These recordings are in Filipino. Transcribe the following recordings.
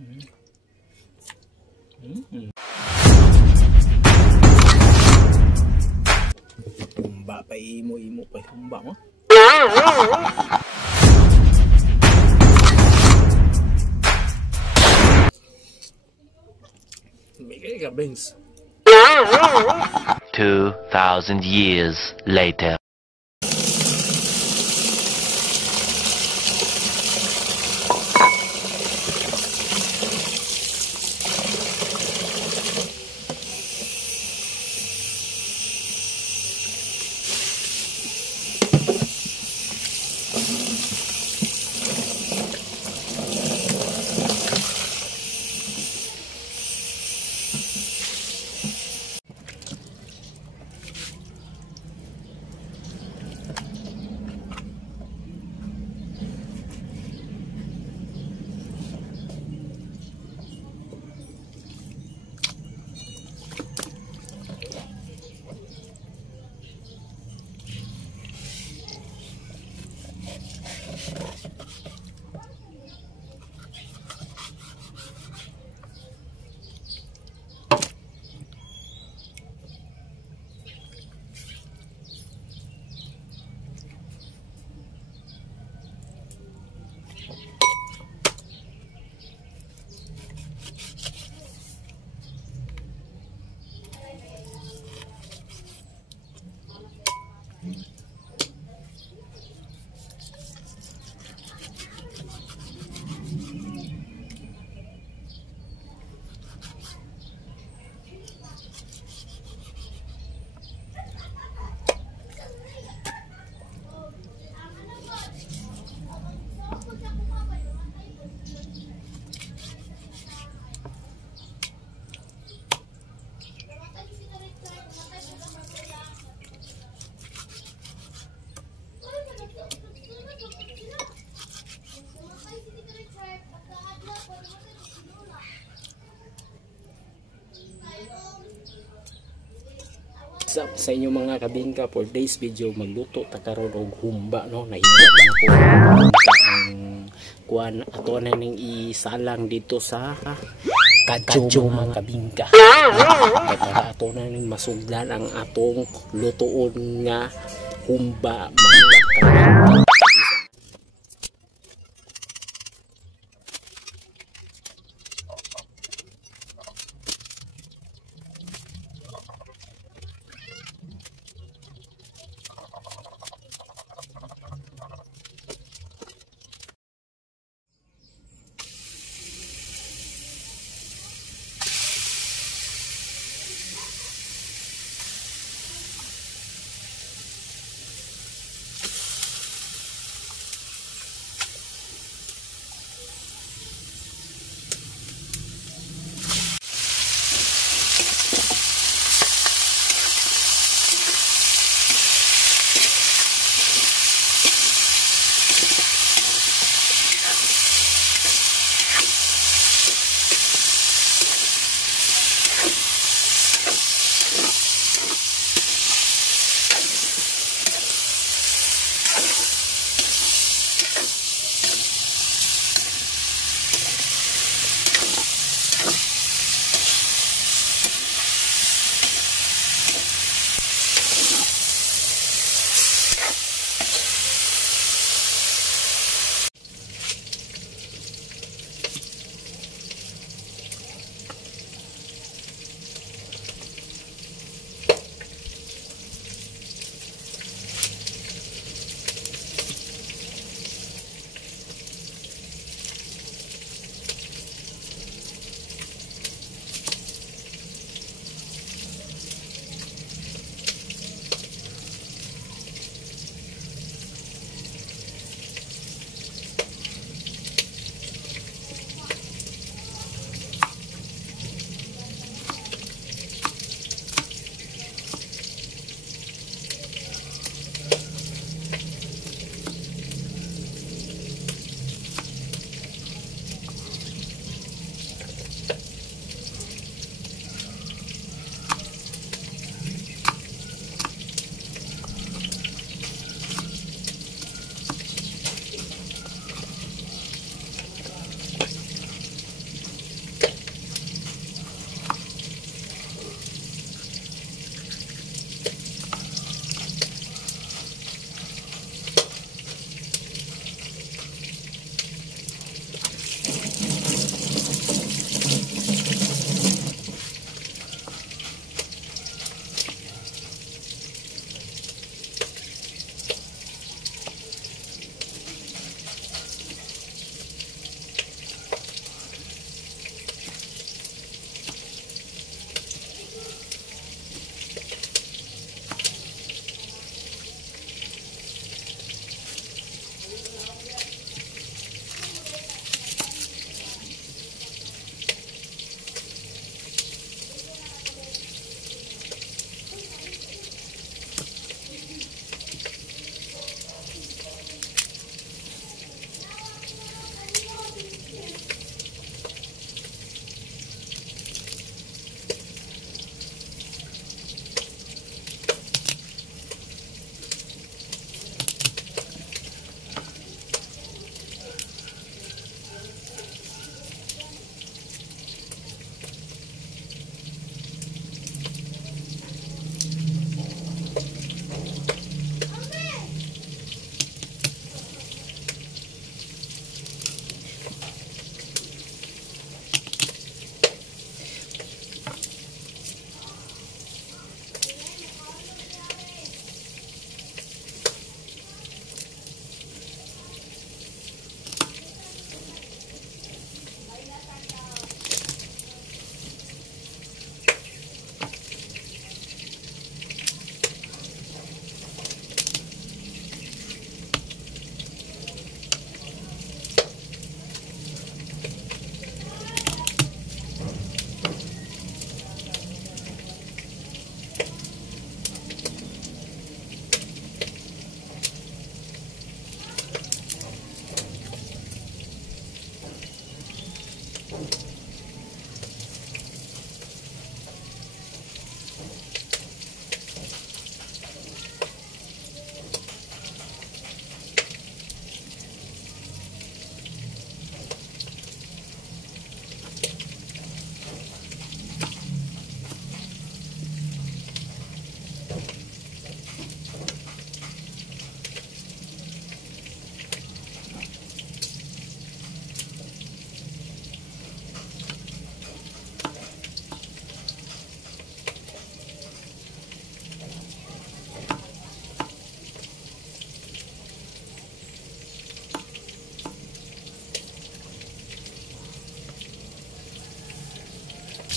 Humba pa imo pa humba mo. Miguel Gabens. 2,000 years later. What's up sa inyo mga kabingka? For today's video magluto ta karon og humba no. Nahiwat lang ko ang kuan ato na ning isalang dito sa kadyo mga kabingka. Kay para ato na ning masugdan ang atong lutoon nga humba mga kabingka.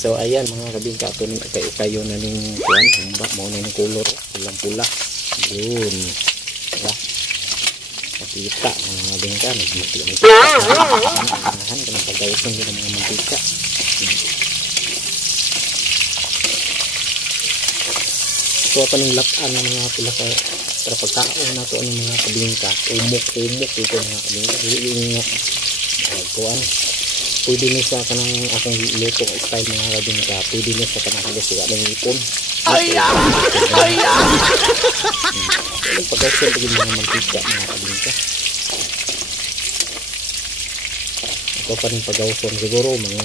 So ayan mga kabingka, ito ni kayo na ning kuan, humba mo na ning color, pulang pula. Yun. Diba? Makita mga kabingka, nagmuti-muti. Anahan ka ng pagdawasan ko ng mga mantika. Ito pa ning lakan ng mga pila ka para pagkaon na ito ang mga kabingka. Umok-umok ito mga kabingka. Yung kuan. Pwede nyo sa kanang akong luto style mga kabingka. Pwede nyo sa kanang halos wala ng ipon. Ayan! Ayan! Walang pagkasin pagin mga mantika mga kabingka. Ito pa rin pagawson siguro mga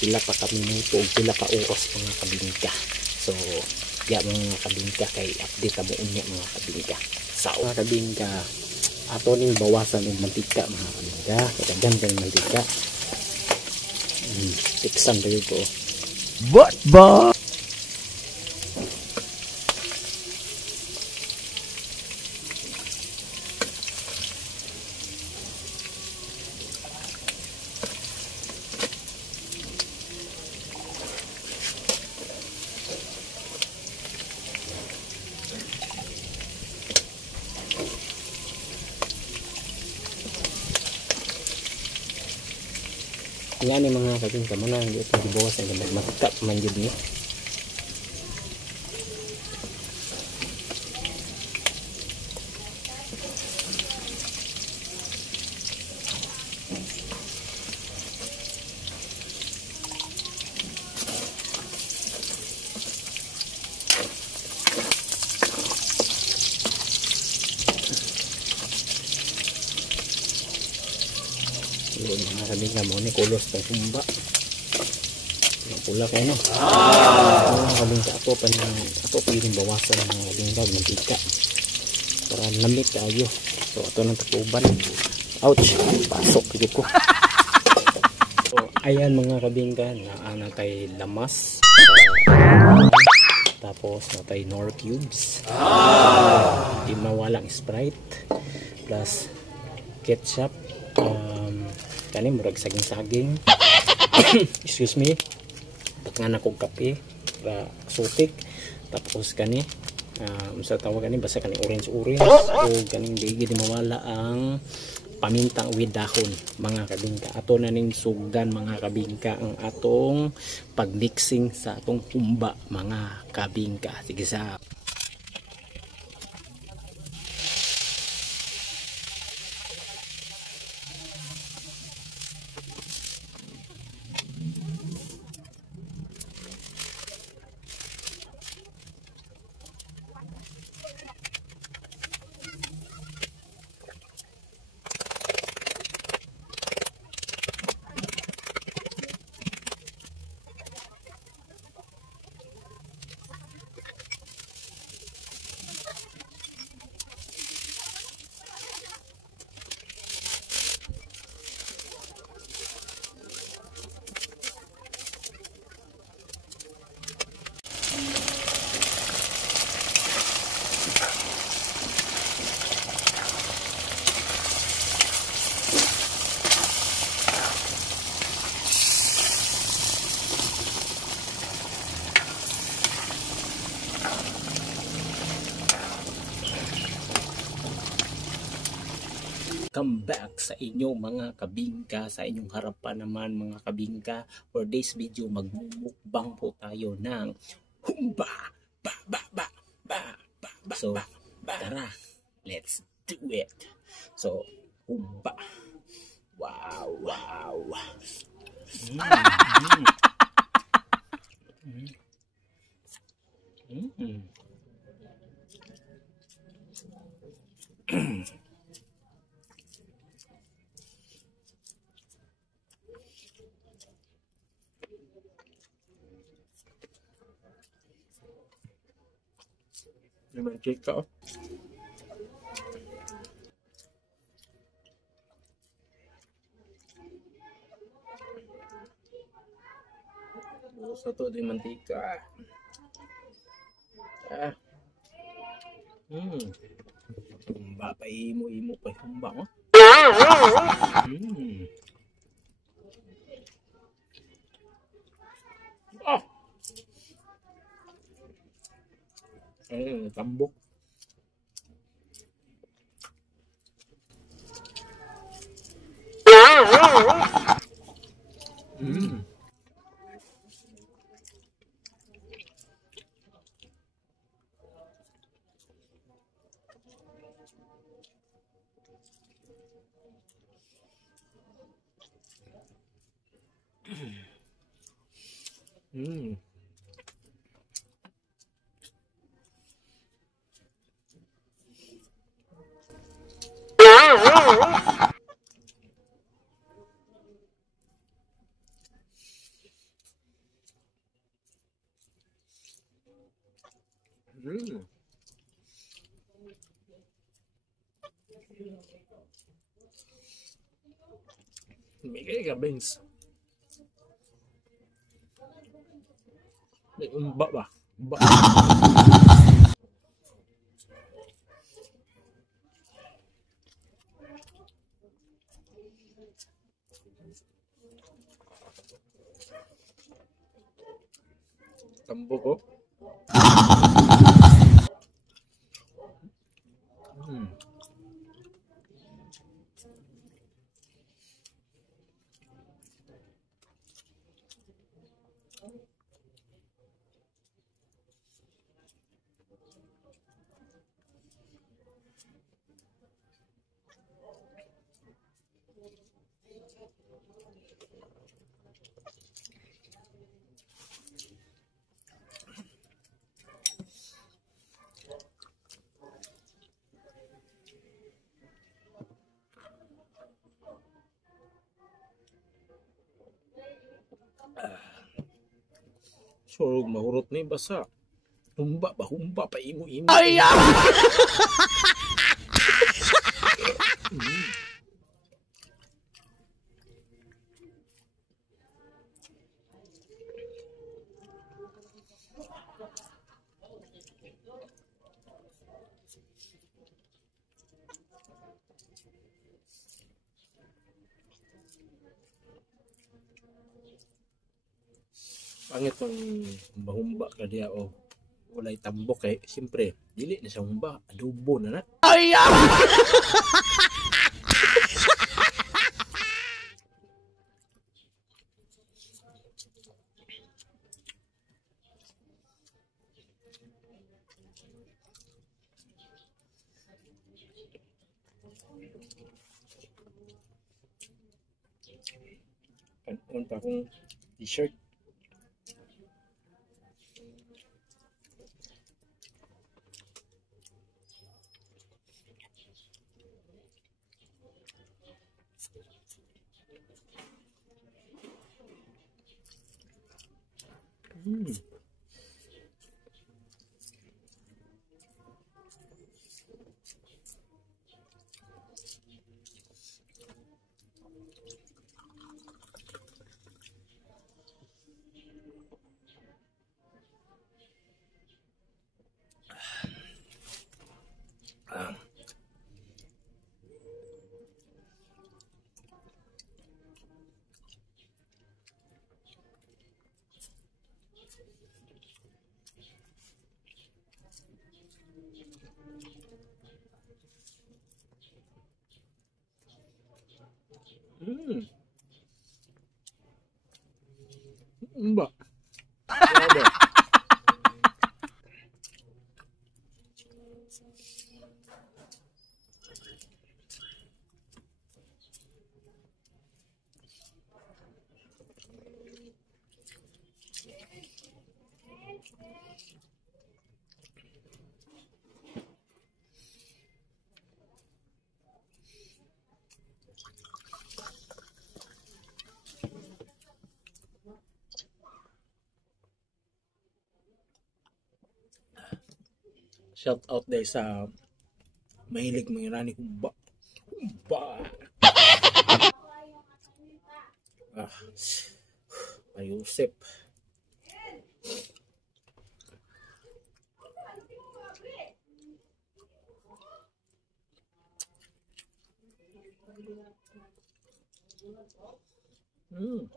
pila pa minuto o pila ka oras mga kabingka. So, ya mga kabingka kay update mo unya mga kabingka. Sa mga kabingka, ato ning bawasan ng mantika mga kabingka. Kadagan ka ng mantika. Tiksan rin ito. What ba? Yan yung mga kabingka mo na hindi ito dibawas ang magmatika man yun niya. Yun mga kabingka mo ni kulos ng humba. Ang pula kayo no. Mga kabingka ato pwedeng bawasan mga kabingka mantika para lamig tayo. So ato ng takuban. Ouch! Pasok kayo ko. So ayan mga kabingka na natay lamas. Tapos natay nor cubes. Di mawalang Sprite plus ketchup. Kani murag saging-saging. Excuse me. Nga na kog kape para sutik. Tapos kani unsa tawag kani basta kani orange o kaning digi di mawala ang paminta with dahon mga kabingka. Ato na ning sugdan mga kabingka ang atong pagmixing sa atong humba mga kabingka. Sige sa welcome back sa inyo mga kabingka, sa inyong harapan naman mga kabingka. For this video magmumukbang po tayo ng humba. So tara, let's do it. So humba. Wow. Mantika. Satu di mantika. Humba pa imo pa humba mo. Ayun, tambok. Mm. Mm. Mm. Miguel Gabens. May umba ba? Umba. Tambok ko. Mm. So, mahurot na yung basa. Humba ba? Humba pa imo-imo. Ay, pangit ang humba-humba ka diya o walay tambok eh. Siyempre, dili na siya humba. Adobo na na. Ay, Kanon pa akong t-shirt. Mm. Ah. Mm. Humba. Grabe. Shout out dahil sa mahilig mangirani humba. Humba. Ah. Ayusip. Mm.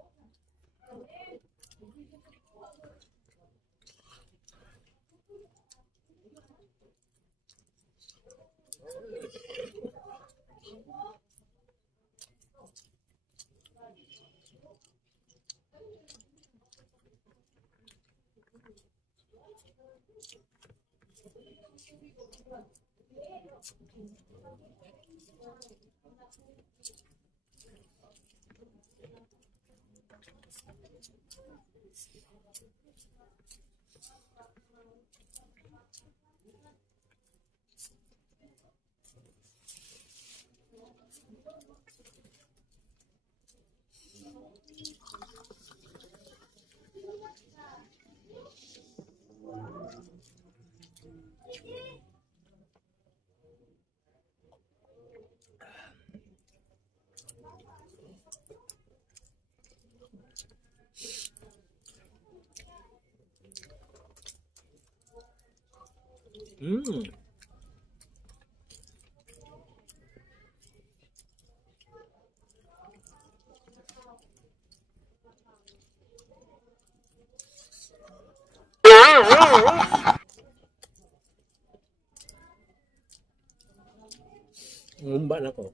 Ngumba na ko.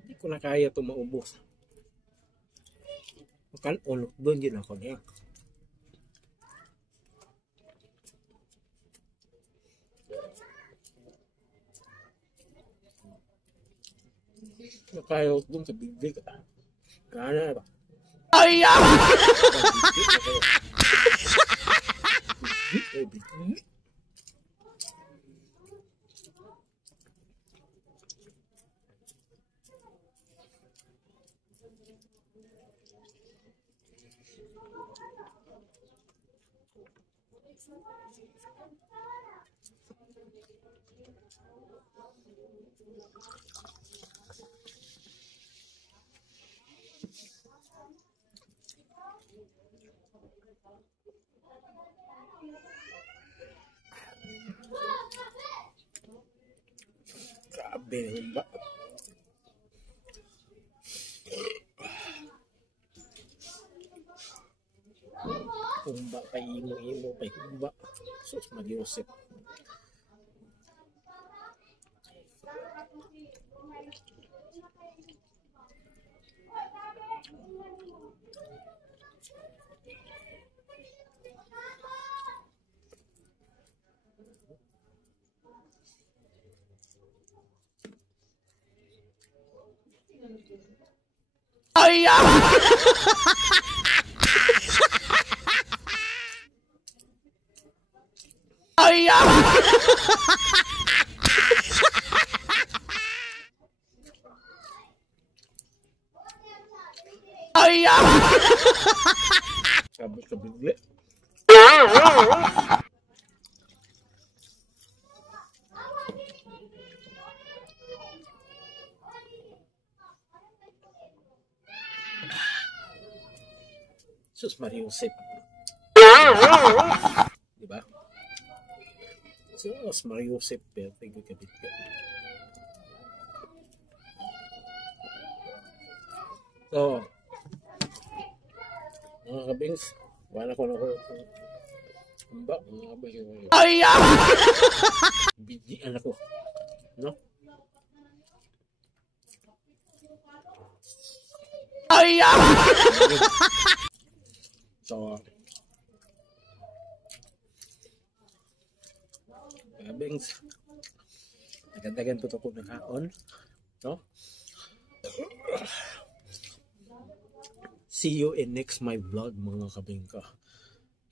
Hindi ko na kaya ito maubos. Kanon, doon din ako niya. Kaya doon sa bibig. Gana ba? Ay! Grabe na yung ba? Humba pa imo pa humba. Sus mag-Yosef. Ay! Ay! Ay! Sabot ka bigla. Sus Mariusip. Diba? Sus Mariusip. Pero tingin ka dito. So, mga kabings, wala ko na ko. Humba, mga kabings. Ay! Bidian ako. No? Ay! So, kabings, tagan-tagan po ito ko nakaon, no? See you in next my vlog, mga kabingka.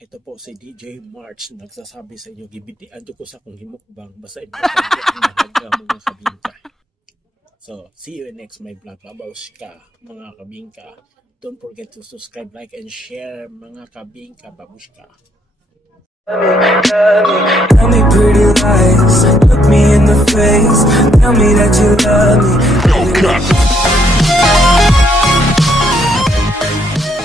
Ito po si DJ March, nagsasabi sa inyo, gibitian ko sa kong himukbang, basta importante ang mahalaga, mga kabingka. So, see you in next my vlog. Babaws ka, mga kabingka. Don't forget to subscribe, like, and share, mga kabingka. Babaws ka. Tell me pretty lies, look me in the face, tell me that you love me.